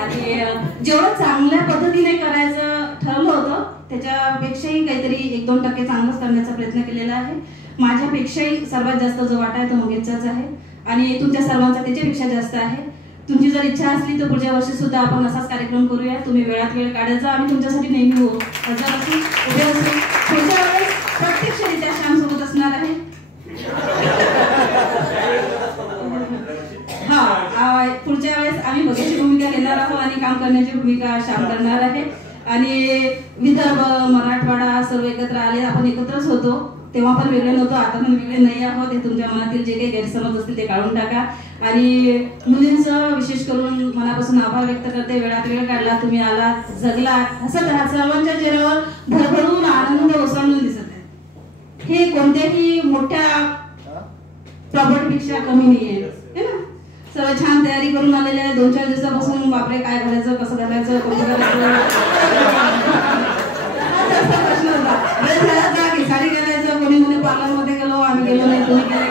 आणि जेवढं चांगल्या पद्धतीने करायचं ठरवलं होतं त्याच्यापेक्षाही काहीतरी 1-2% चांगलंच करण्याचा प्रयत्न केलेला आहे. माझ्यापेक्षाही सर्वात जास्त जो वाटा आहे तो मंगेशचाच आहे आणि तुमच्या सर्वांचा त्याच्यापेक्षा जास्त आहे. तुमची जर इच्छा असली तर पुढच्या वर्षी सुद्धा आपण असाच कार्यक्रम करूया. तुम्ही वेळात वेळ काढायचा, आम्ही तुमच्यासाठी नेहमी होऊ. हजर असू, उभे असू. पुढच्या वेळेस प्रत्यक्षरित्या श्यामसोबत असणार आहे. हा, पुढच्या वेळेस आम्ही बघायची भूमिका घेणार आहोत आणि काम करण्याची भूमिका श्याम करणार आहे. आणि विदर्भ, मराठवाडा सर्व एकत्र आले, आपण एकत्रच होतो. तेव्हा पण वेगळे नव्हतो, आता पण वेगळे नाही आहोत. हे तुमच्या मनातील जे काही गैरसमज असतील ते काढून टाका. आणि मुलींचं विशेष करून मनापासून आभार व्यक्त करते. वेळात वेळ काढला, तुम्ही आलात, जगलात, हसत राहा. सर्वांच्या चेहऱ्यावर भरभरून आनंद ओसंडून दिसत आहे. हे कोणत्याही मोठ्या प्रॉपर्टीपेक्षा कमी नाही आहे ना. सर्व छान तयारी करून आलेले आहे. 2-4 दिवसापासून बापरे काय घालायचं, कसं घालायचं, कोणतं घालायचं प्रश्न होता. साडी घालायचं, कोणी पार्लर मध्ये गेलो, आम्ही गेलो नाही, कोणी गेले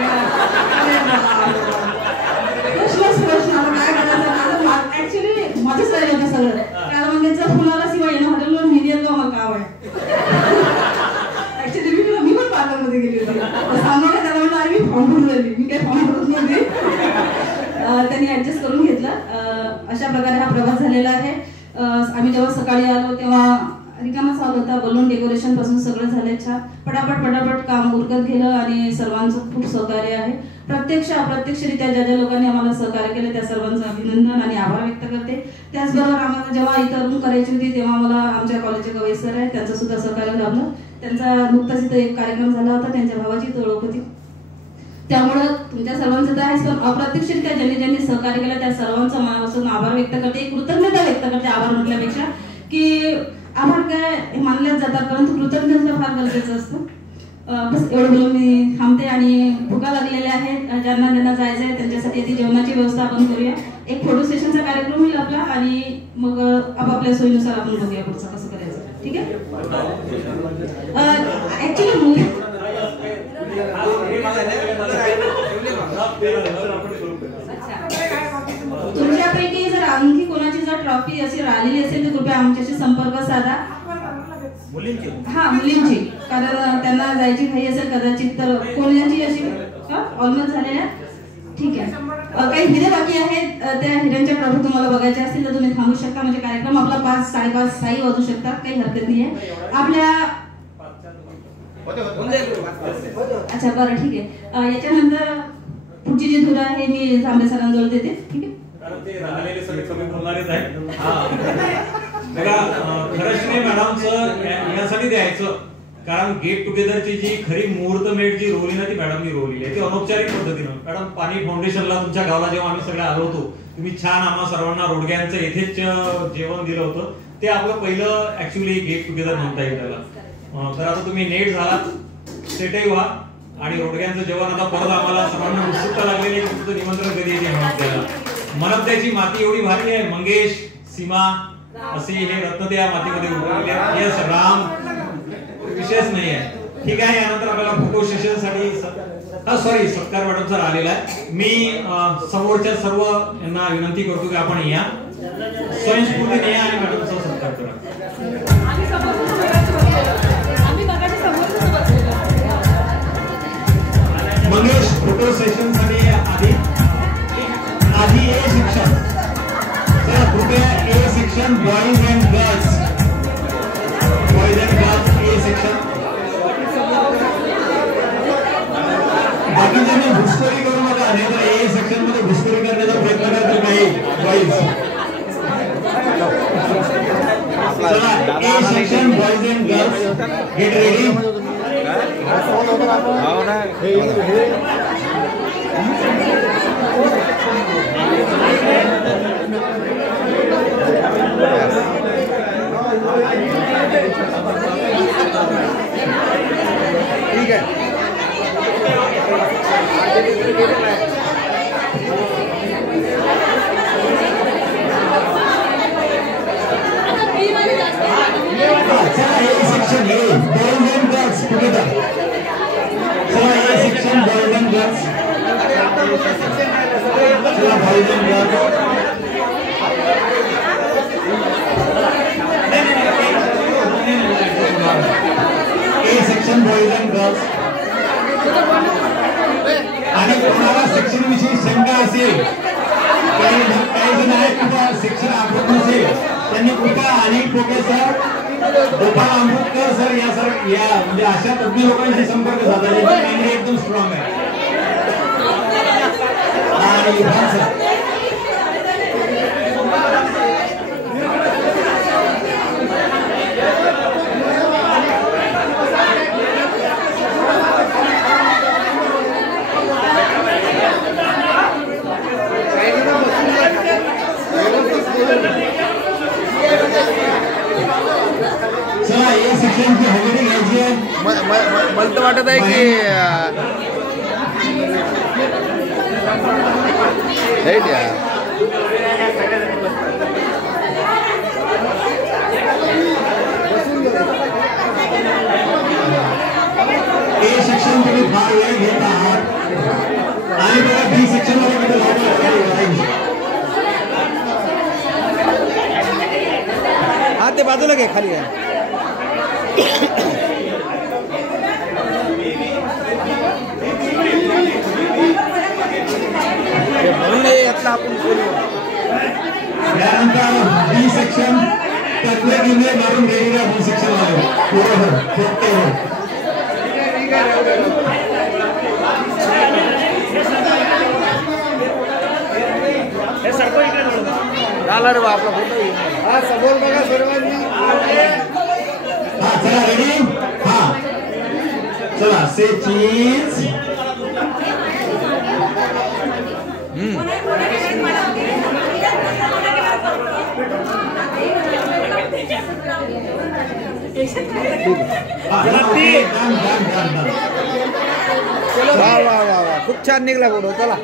प्रश्न आता काय करायचं. ऍक्च्युली माझंच राहिलं होतं सगळं. कारण म्हणजे जर फुलाला शिवाय येणं हॉटेलवर मेहंदी येतो मला काम आहे. ऍक्च्युली मी पण पार्लर मध्ये गेली होती. सांगून त्याला म्हणलं अरे मी फॉर्म भरून राहिली, मी काही फॉर्म भरत नव्हते. त्यांनी ऍडजस्ट करून घेतलं. अशा प्रकारे हा प्रवास झालेला आहे. आम्ही जेव्हा सकाळी आलो तेव्हा रिकामाच हॉल होता. बलून डेकोरेशन पासून सगळं झालं छान. पटापट काम उरकत गेलं आणि सर्वांचं खूप सहकार्य आहे. प्रत्यक्ष अप्रत्यक्षरित्या ज्या लोकांनी आम्हाला सहकार्य केलं त्या सर्वांचं अभिनंदन आणि आभार व्यक्त करते. त्याचबरोबर आम्हाला जेव्हा इथं रूम करायची होती तेव्हा मला आमच्या कॉलेजचे गवई सर आहे, त्यांचं सुद्धा सहकार्य लाभलं. त्यांचा नुकताच इथं एक कार्यक्रम झाला होता, त्यांच्या भावाची ओळख होती. त्यामुळं तुमच्या सर्वांचं तर आहेच, पण अप्रत्यक्षरित्या ज्यांनी सहकार्य केलं त्या सर्वांचा मनापासून आभार व्यक्त करते, कृतज्ञता व्यक्त करते. आभार म्हटल्यापेक्षा की आभार काय मानल्याच जातात, परंतु कृतज्ञता फार गरजेचं असतं. बस एवढं बोलून मी थांबते. आणि भुका लागलेल्या आहेत, ज्यांना जायचं आहे त्यांच्यासाठी ती जेवणाची व्यवस्था आपण करूया. एक फोटो सेशनचा कार्यक्रम होईल आपला आणि मग आपापल्या सोयीनुसार आपण बघूया पुढचं कसं करायचं. ठीक आहे. ऍक्च्युली तुमच्यापैकी जर आणखी कोणाची जर ट्रॉफी अशी राहिलेली असेल तर कृपया आमच्याशी संपर्क साधा. मुलींची, कारण त्यांना जायची घाई असेल कदाचित, तर कोणाची अशी ऑलमोस्ट झालेल्या. ठीक आहे. काही हिरे बाकी आहेत, त्या हिऱ्यांच्या ट्रॉफी तुम्हाला बघायच्या असतील तर तुम्ही थांबू शकता. म्हणजे कार्यक्रम आपला 5-5:30 वाजू शकतात, काही हरकत नाही आहे. आपल्या अच्छा बरं ठीक आहे. याच्यानंतर पुढची जी धुरा आहे मी जांभे सरांजवळ देते. ठीक आहे. खरंच मॅडमचं यासाठी द्यायचं, कारण गेट टुगेदरची जी खरी मुहूर्तमेढ जी रोवली ना ती मॅडमनी रोवलेली आहे, ती अनौपचारिक पद्धतीनं. मॅडम पाणी फाउंडेशनला तुमच्या गावाला जेव्हा आम्ही सगळे आलो होतो तुम्ही छान आम्हा सर्वांना रोडग्यांचं येथेच जेवण दिलं होतं. ते आपलं पहिलं ऍक्च्युली गेट टुगेदर म्हणता येईल त्याला. तर आता तुम्ही नेट झालात, सेटही व्हा आणि रोडग्यांचं जेवण आता परत आम्हाला सर्वांना उत्सुकता लागलेली आहे. तुमचं निमंत्रण कधी येते म्हणून. मनपत्याची माती एवढी भारी आहे, मंगेश, सीमा असे हे रत्न त्या मातीमध्ये उतरलेले आहेत. यस राम, विशेष नाही आहे. ठीक आहे. यानंतर आपल्याला फोटो सेशन साठी सत्कार मॅडमचा आलेला आहे. मी समोरच्या सर्व यांना विनंती करतो की आपण या स्वयंस्फूर्तीने या आणि मॅडमचा सत्कार करा. मंगेश फोटो सेशन साठी आधी ए शिक्षण, कृपया A section boys and girls A section. बाकीच्यांनी घुसखोरी करू नका, नाही तर ए सेक्शन मध्ये घुसखोरी करण्याचा प्रयत्न करतो काही boys. A section boys and girls get ready. ठीक है. Section A boys and girls together. चला A section boys and girls. चला boys and girls. Anil Poke sir, Gopal Ambedkar sir, या म्हणजे अशा तज्ञ लोकांशी संपर्क साधा ज्यांची मेमरी एकदम स्ट्रॉंग आहे. आणि इरफान सर चला या शिक्षणाची हजेरी घ्यायची आहे. मला तर वाटत आहे की ए शिक्षण तुम्ही फार वेळ घेत आहात आणि बघा बी शिक्षण हा ते बाजूला घे खाली आहे. म्हणून यातला आपण त्यानंतर बी सेक्शन तत्वज्ञ मारून गेलेल्या बी सेक्शन झाला रे आपला फोटो. हा समोर बघा सर्वांनी. हा चला रेडी. हा चला से चीज. वा वा वा वा खूप छान निघला फोटो. चला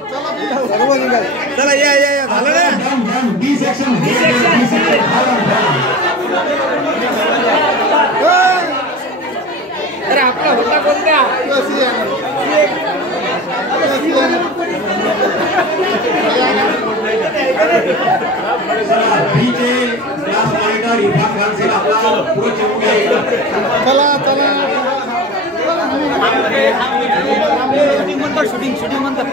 सर्व निघाल. चला या या या झालं ना. बी सेक्शन अरे आपला होता कोणता. बीचे class monitor Irfan Khan sir आपला पुढे चेक घ्या. चला चला शूटिंग शूटिंग म्हणतात.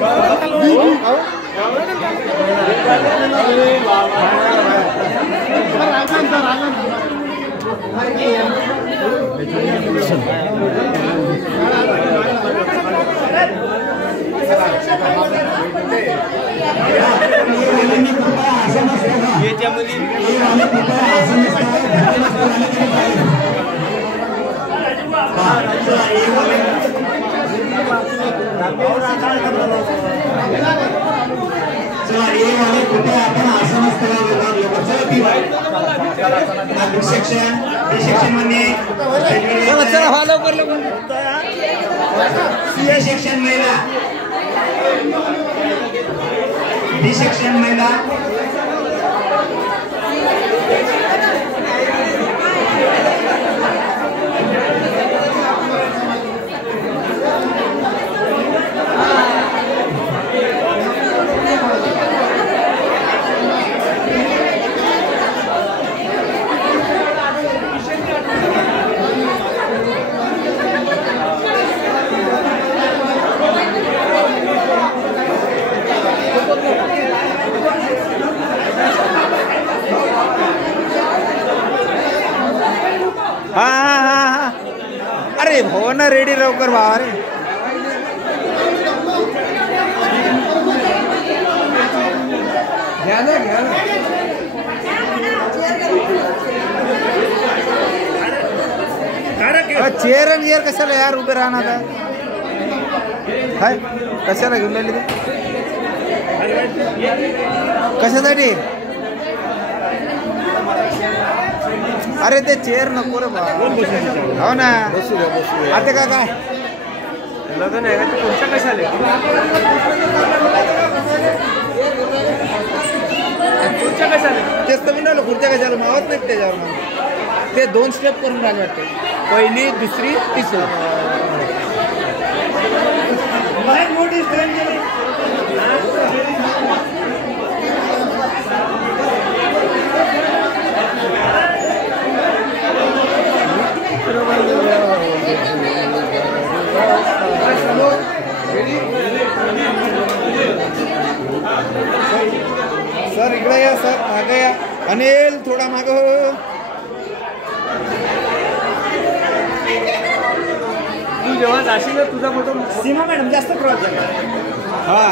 सेक्शन महिला बी सेक्शन महिला हा हा हा हा. अरे हो ना रेडी लवकर भावा रे. घ्या ना घ्या ना. चेअर आणि गिअर कशाला यार उभे राहणार काय कशाला घेऊन राहिले ते कशासाठी. अरे ते चेअर नको रे बा. हो ना आता का काय लग्न आहे का ते खुर्च्या कशाले. खुर्च्या कशाले तेच तर म्हणालो. खुर्च्या कशाला मावत नाही त्याच्यावर. मग ते 2 स्टेप करून राहिले वाटते. पहिली दुसरी तिसरी. मोठी सर इकडे या. सर मागे या. अनिल थोडा मागं हो. जेव्हा जाशील ना तुझा फोटो सीमा मॅडम जास्त क्रॉस झाला. हा